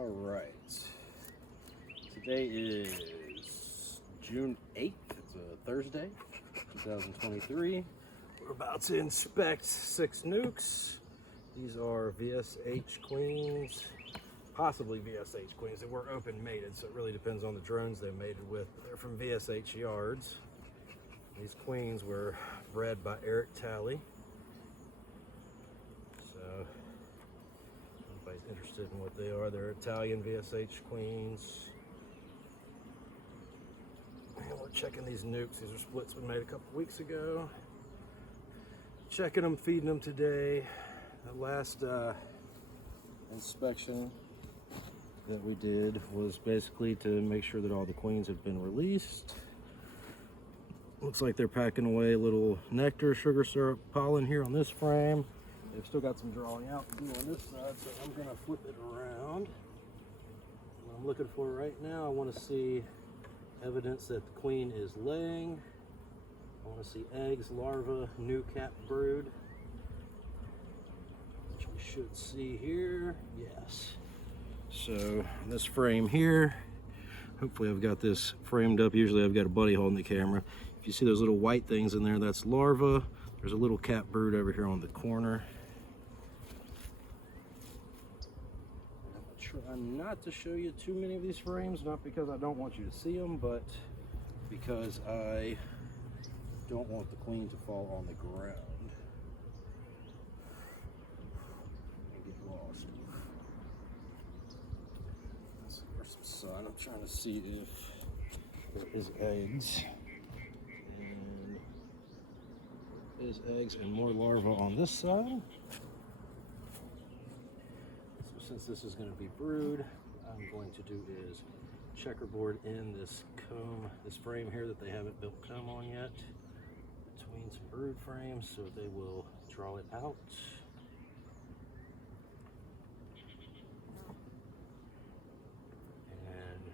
All right. Today is June 8th. It's a Thursday, 2023. We're about to inspect 6 Nucs. These are VSH queens, possibly VSH queens. They were open mated, so it really depends on the drones they mated with. They're from VSH yards. These queens were bred by Eric Talley. So anybody's interested in what they are, they're Italian VSH queens. And we're checking these Nucs. These are splits we made a couple weeks ago. Checking them, feeding them today. The last inspection that we did was basically to make sure that all the queens have been released. Looks like they're packing away a little nectar, sugar syrup, pollen here on this frame. They've still got some drawing out to do on this side, so I'm gonna flip it around. What I'm looking for right now, I wanna see evidence that the queen is laying. I wanna see eggs, larvae, new cap brood, which we should see here, yes. So this frame here, hopefully I've got this framed up. Usually I've got a buddy holding the camera. If you see those little white things in there, that's larva. There's a little cap brood over here on the corner. I'm trying not to show you too many of these frames, not because I don't want you to see them, but because I don't want the queen to fall on the ground and get lost. So there's some sun. I'm trying to see if there is eggs. Is eggs and more larvae on this side. So since this is going to be brood, what I'm going to do is checkerboard in this comb, this frame here that they haven't built comb on yet, between some brood frames, so they will draw it out. And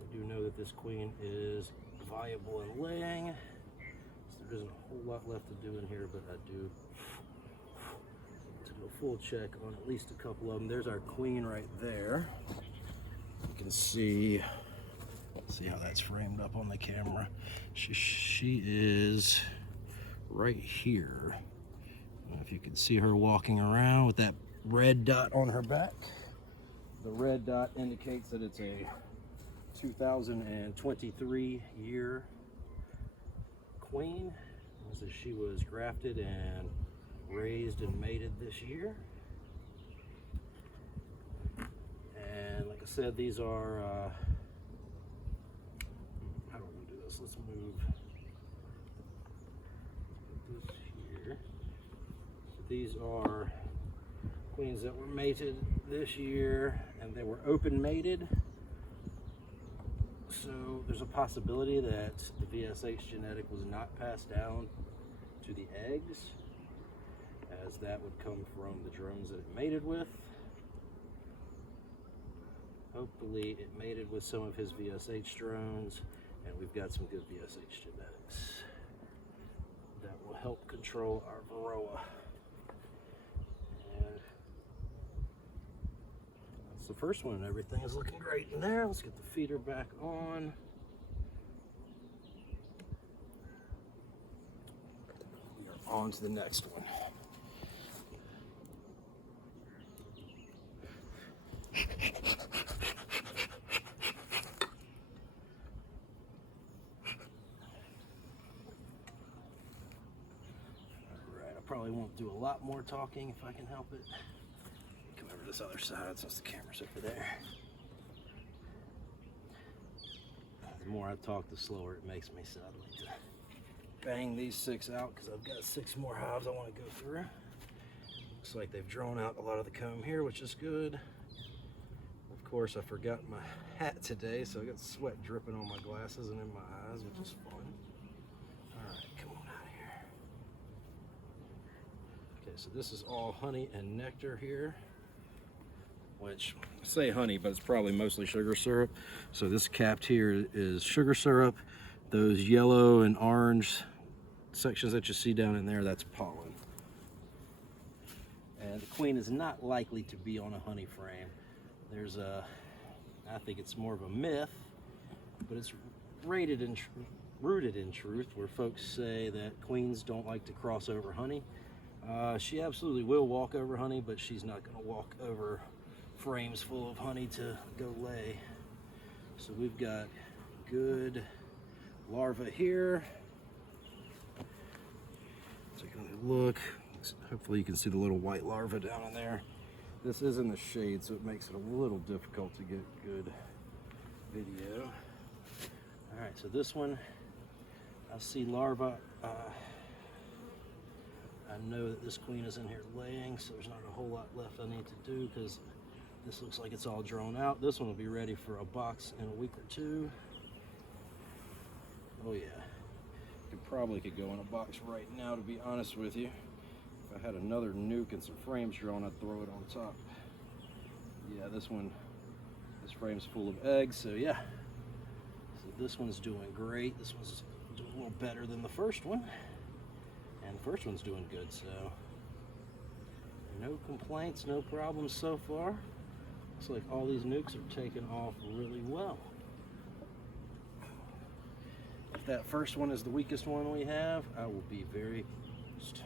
we do know that this queen is viable in laying. There isn't a whole lot left to do in here, but I do to do a full check on at least a couple of them. There's our queen right there. You can see how that's framed up on the camera. She is right here. I don't know if you can see her walking around with that red dot on her back. The red dot indicates that it's a 2023 year queen. So she was grafted and raised and mated this year. And like I said, these are how do we do this? Let's move this here. So these are queens that were mated this year, and they were open mated. So there's a possibility that the VSH genetic was not passed down to the eggs, as that would come from the drones that it mated with. Hopefully it mated with some of his VSH drones, and we've got some good VSH genetics that will help control our varroa. And that's the first one, and everything is looking great in there. Let's get the feeder back on. We are on to the next one. Alright, I probably won't do a lot more talking if I can help it. Come over to this other side since the camera's over there. The more I talk, the slower it makes me, so I'd like to bang these 6 out because I've got 6 more hives I want to go through. Looks like they've drawn out a lot of the comb here, which is good. Of course, I forgot my hat today, so I got sweat dripping on my glasses and in my eyes, which is fun. Alright, come on out of here. Okay, so this is all honey and nectar here, which I say honey, but it's probably mostly sugar syrup. So this capped here is sugar syrup. Those yellow and orange sections that you see down in there, that's pollen. And the queen is not likely to be on a honey frame. There's a, I think it's more of a myth, but it's rooted in truth, where folks say that queens don't like to cross over honey. She absolutely will walk over honey, but she's not going to walk over frames full of honey to go lay. So we've got good larvae here. Take a look. Hopefully you can see the little white larva down in there. This is in the shade, so it makes it a little difficult to get good video. All right, so this one, I see larvae. I know that this queen is in here laying, so there's not a whole lot left I need to do because this looks like it's all drawn out. This one will be ready for a box in a week or two. Oh yeah, probably could go in a box right now, to be honest with you. If I had another nuke and some frames drawn, I'd throw it on top. Yeah, this frame's full of eggs, so yeah. So this one's doing great. This one's doing a little better than the first one. And the first one's doing good, so no complaints, no problems so far. Looks like all these nukes are taking off really well. If that first one is the weakest one we have, I will be very pleased.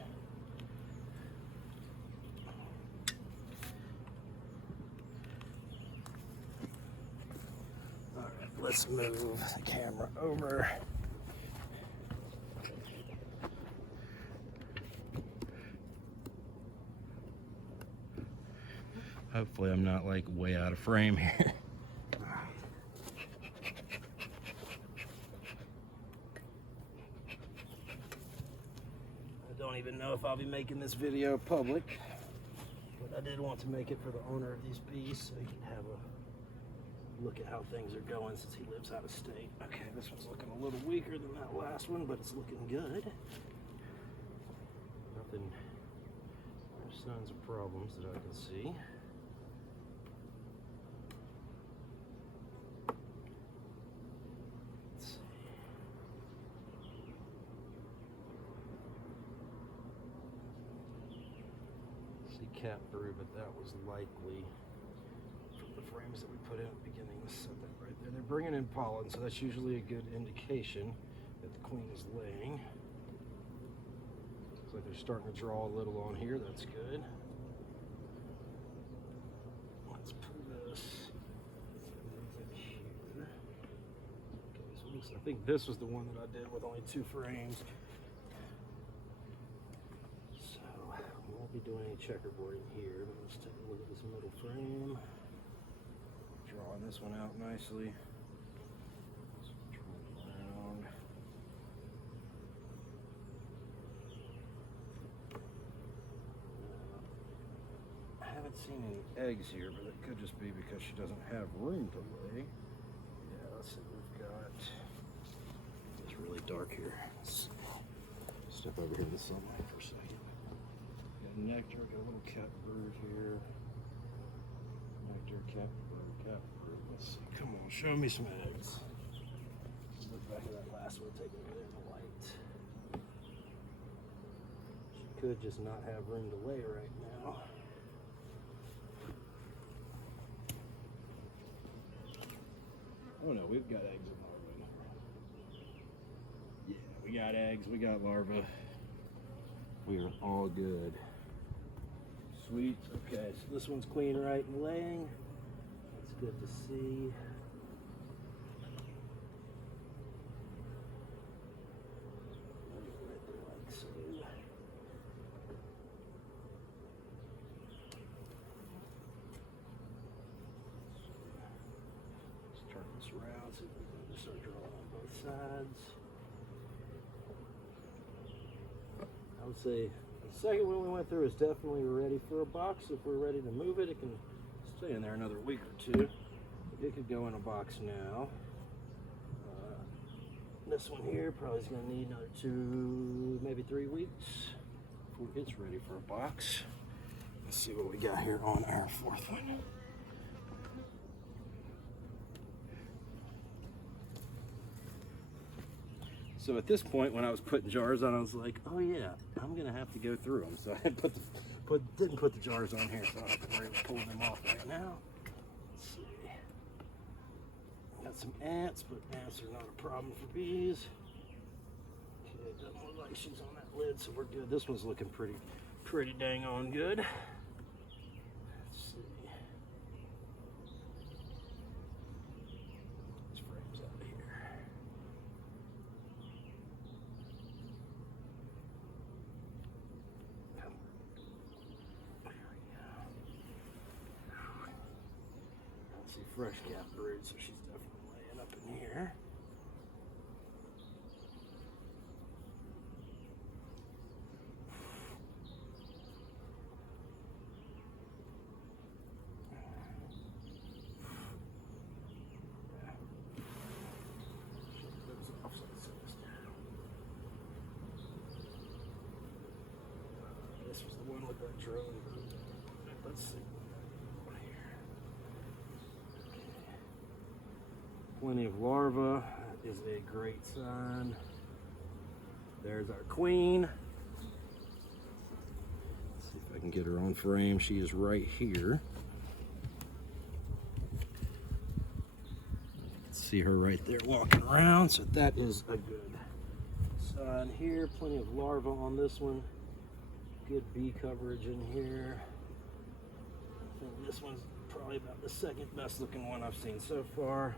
All right, let's move the camera over. Hopefully I'm not like way out of frame here. I don't even know if I'll be making this video public, but I did want to make it for the owner of these bees so he can have a look at how things are going since he lives out of state. Okay, this one's looking a little weaker than that last one, but it's looking good. Nothing, no signs of problems that I can see. Cat brew, but that was likely from the frames that we put in at the beginning. Let's set that right there. They're bringing in pollen, so that's usually a good indication that the queen is laying. Looks like they're starting to draw a little on here. That's good. Let's put this here. Okay, so I think this was the one that I did with only 2 frames. Be doing any checkerboarding here, but let's take a look at this middle frame. Drawing this one out nicely. Draw it around. I haven't seen any eggs here, but it could just be because she doesn't have room to lay. Yeah, let's see what we've got. It's really dark here. Let's step over here in the sunlight for a second. Nectar, got a little cat bird here. Nectar, cat bird. Let's see. Come on, show me some eggs. Let's look back at that last one, take a look at the light. She could just not have room to lay right now. Oh no, we've got eggs and larvae. Yeah, we got eggs, we got larvae. We are all good. Sweet. Okay, so this one's queen right and laying. That's good to see. Like so. Let's turn this around so we can just start drawing on both sides. I would say the second one we went through is definitely ready for a box. If we're ready to move it, it can stay in there another week or 2. It could go in a box now. This one here probably is going to need another 2, maybe 3 weeks before it's ready for a box. Let's see what we got here on our 4th one. So at this point, when I was putting jars on, I was like, oh yeah, I'm gonna have to go through them. So I didn't put the jars on here, so I don't have to worry about pulling them off right now. some ants, but ants are not a problem for bees. Okay, it doesn't look like she's on that lid, so we're good. This one's looking pretty dang on good. Let's see. This frame's out here. Fresh cap brood, so she's definitely laying up in here. This was the one with that drone. Let's see. Plenty of larvae is a great sign. There's our queen. Let's see if I can get her on frame. She is right here. You can see her right there walking around, so that is a good sign here. Plenty of larvae on this one. Good bee coverage in here. I think this one's probably about the second best looking one I've seen so far.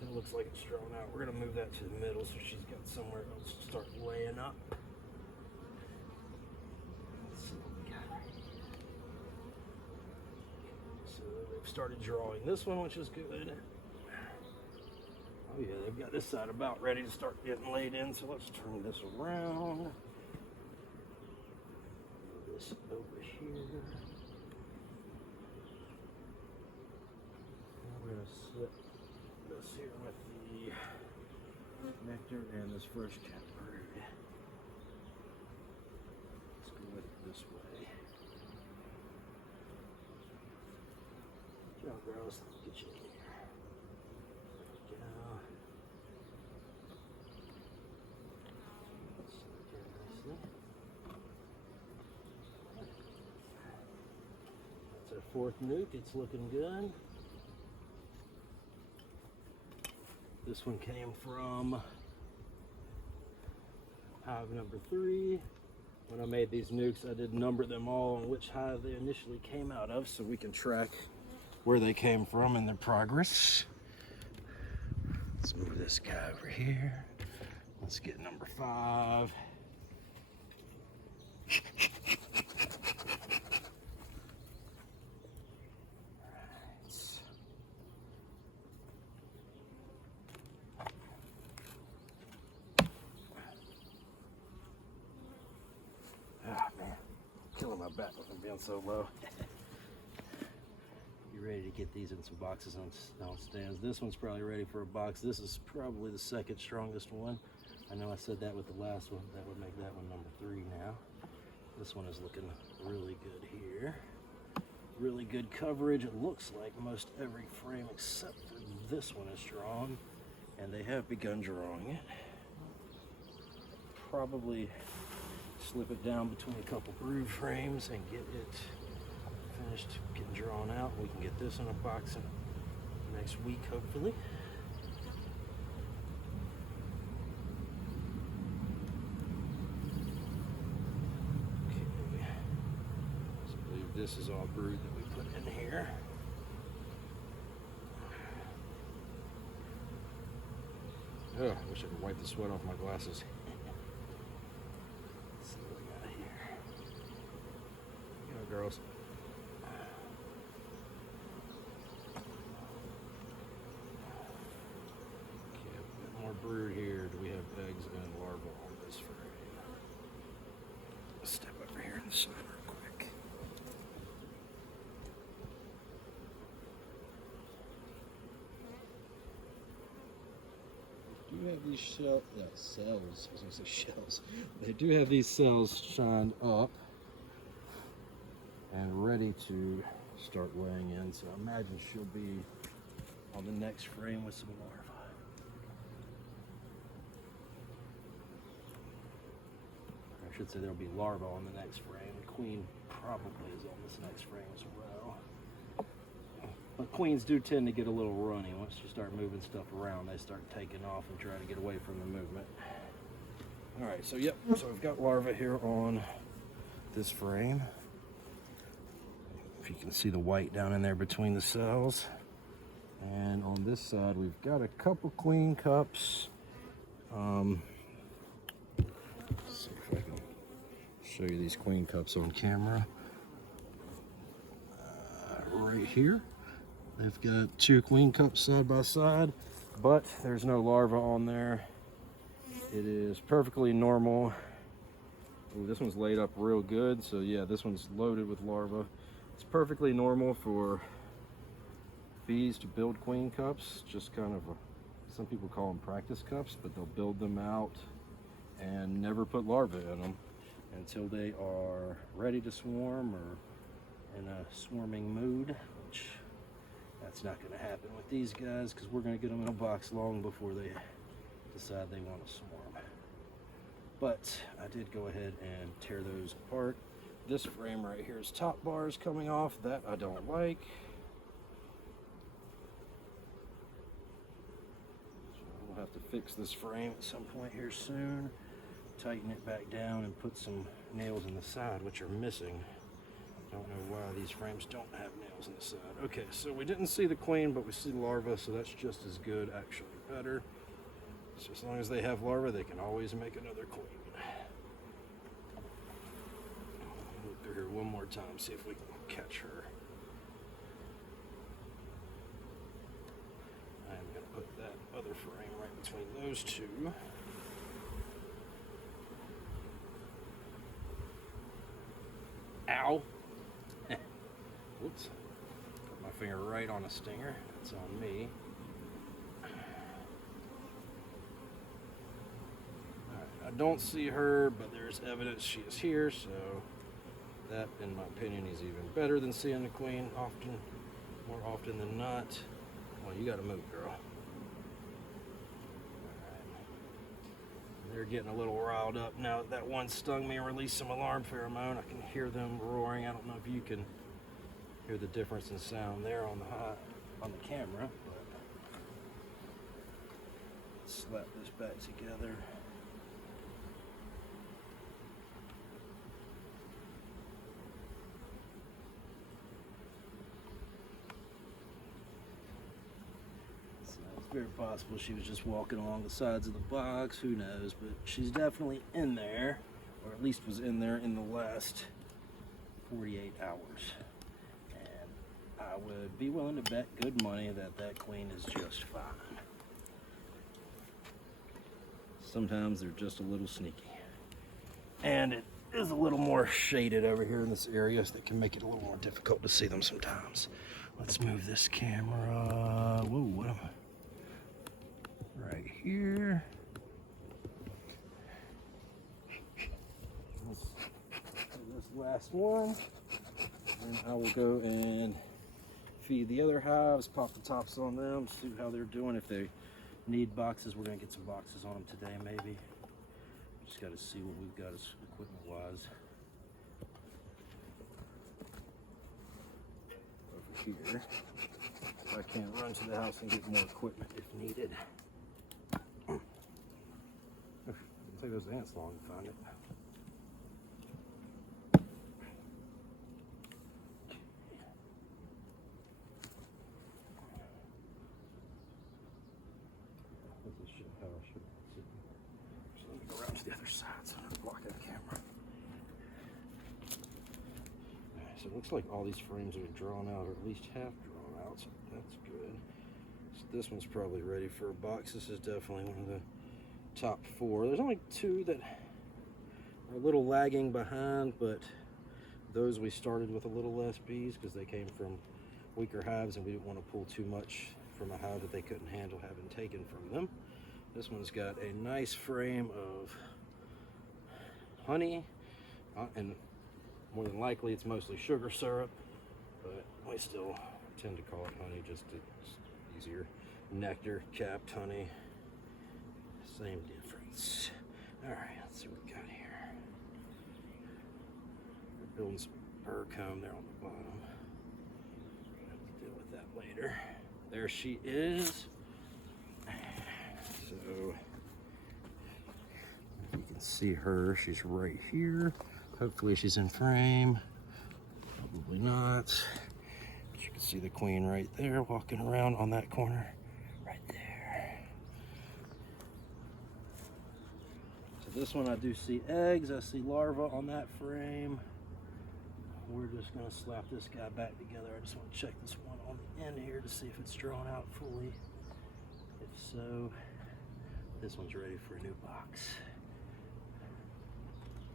It looks like it's drawn out. We're going to move that to the middle so she's got somewhere else to start laying up. Let's see what we got. So they've started drawing this one, which is good. Oh yeah, they've got this side about ready to start getting laid in, so let's turn this around. Move this over here. And we're going to slip this here with the nectar and this fresh cap brood. Let's go with it this way. Good job, girls. Let's get you in here. There we go. Let's sit there nicely. That's our fourth nuke. It's looking good. This one came from hive number 3. When I made these nukes, I did number them all and which hive they initially came out of so we can track where they came from and their progress. Let's move this guy over here. Let's get number 5. Killing my back with them being so low. You ready to get these in some boxes on stands. This one's probably ready for a box. This is probably the second strongest one. I know I said that with the last one. That would make that one number 3 now. This one is looking really good here. Really good coverage. It looks like most every frame except for this one is drawn, and they have begun drawing it. Probably slip it down between a couple brood frames and get it finished getting drawn out. We can get this in a box in next week, hopefully. Okay. So I believe this is all brood that we put in here. Oh, I wish I could wipe the sweat off my glasses. Girls. Okay, a bit more brood here. Do we have eggs and larvae on this frame? Let's step over here in the sun real quick. Do you have these cells? I was going to say shells. They do have these cells shined up and ready to start laying in, so I imagine she'll be on the next frame with some larvae. I should say there'll be larvae on the next frame. The queen probably is on this next frame as well. But queens do tend to get a little runny. Once you start moving stuff around, they start taking off and trying to get away from the movement. All right, so yep, so we've got larvae here on this frame. If you can see the white down in there between the cells. And on this side, we've got a couple queen cups. Let's see if I can show you these queen cups on camera. Right here, they've got 2 queen cups side by side, but there's no larva on there. It is perfectly normal. Ooh, this one's laid up real good, so yeah, this one's loaded with larvae. It's perfectly normal for bees to build queen cups, just kind of some people call them practice cups, but they'll build them out and never put larvae in them until they are ready to swarm or in a swarming mood, which that's not going to happen with these guys because we're going to get them in a box long before they decide they want to swarm. But I did go ahead and tear those apart. This frame right here is top bars coming off. That I don't like. So we'll have to fix this frame at some point here soon. Tighten it back down and put some nails in the side, which are missing. Don't know why these frames don't have nails in the side. Okay, so we didn't see the queen, but we see the larva, so that's just as good, actually better. So as long as they have larvae, they can always make another queen. Look through here one more time, see if we can catch her. I'm going to put that other frame right between those two. Ow! Whoops. Put my finger right on a stinger. That's on me. I don't see her, but there's evidence she is here, so that, in my opinion, is even better than seeing the queen more often than not. Well, you gotta move, girl. Alright. They're getting a little riled up now that one stung me and released some alarm pheromone. I can hear them roaring. I don't know if you can hear the difference in sound there on the camera, but let's slap this back together. It's very possible she was just walking along the sides of the box, who knows, but she's definitely in there, or at least was in there in the last 48 hours. And I would be willing to bet good money that that queen is just fine. Sometimes they're just a little sneaky. And it is a little more shaded over here in this area, so that can make it a little more difficult to see them sometimes. Let's move this camera. Whoa, what am I? Right here. Let's do this last one. And I will go and feed the other hives, pop the tops on them, see how they're doing. If they need boxes, we're going to get some boxes on them today, maybe. Just got to see what we've got as equipment-wise. Over here. I can't run to the house and get more equipment if needed. It'll take those ants long to find it. This is how I should sit. So let me go around to the other side so I don't block that camera. So it looks like all these frames are drawn out, or at least half drawn out, so that's good. So this one's probably ready for a box. This is definitely one of the top 4. There's only 2 that are a little lagging behind, but those we started with a little less bees because they came from weaker hives and we didn't want to pull too much from a hive that they couldn't handle having taken from them. This one's got a nice frame of honey, and more than likely it's mostly sugar syrup, but we still tend to call it honey just to, it's easier. Nectar, capped honey, same difference. All right, let's see what we got here. We're building some burr comb there on the bottom. Have to deal with that later. There she is. So you can see her, she's right here. Hopefully she's in frame. Probably not. But you can see the queen right there walking around on that corner right there. So this one I do see eggs, I see larvae on that frame. We're just gonna slap this guy back together. I just want to check this one on the end here to see if it's drawn out fully. If so, this one's ready for a new box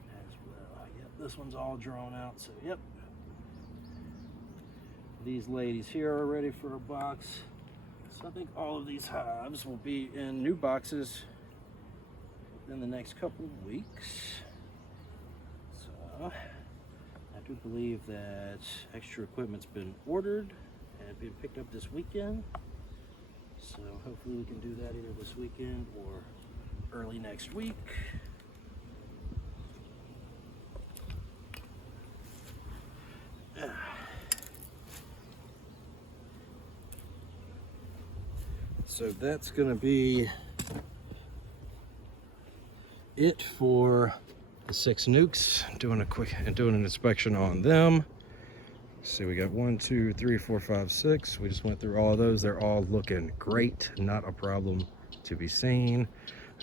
as well. Yep, this one's all drawn out, so yep. These ladies here are ready for a box. So I think all of these hives will be in new boxes within the next couple of weeks. So I do believe that extra equipment's been ordered and been picked up this weekend. So hopefully we can do that either this weekend or early next week. So that's gonna be it for the 6 nukes. Doing an inspection on them. So we got 1, 2, 3, 4, 5, 6. We just went through all of those. They're all looking great. Not a problem to be seen.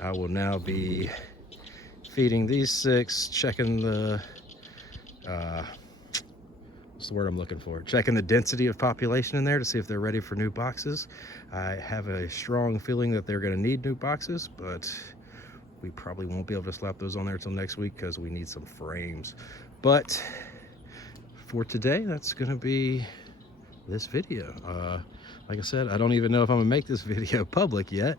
I will now be feeding these 6, checking the what's the word I'm looking for? Checking the density of population in there to see if they're ready for new boxes. I have a strong feeling that they're going to need new boxes, but we probably won't be able to slap those on there until next week because we need some frames. But for today, that's going to be this video. Like I said, I don't even know if I'm going to make this video public yet,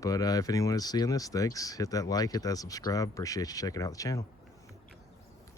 but if anyone is seeing this, thanks. Hit that like, hit that subscribe. Appreciate you checking out the channel.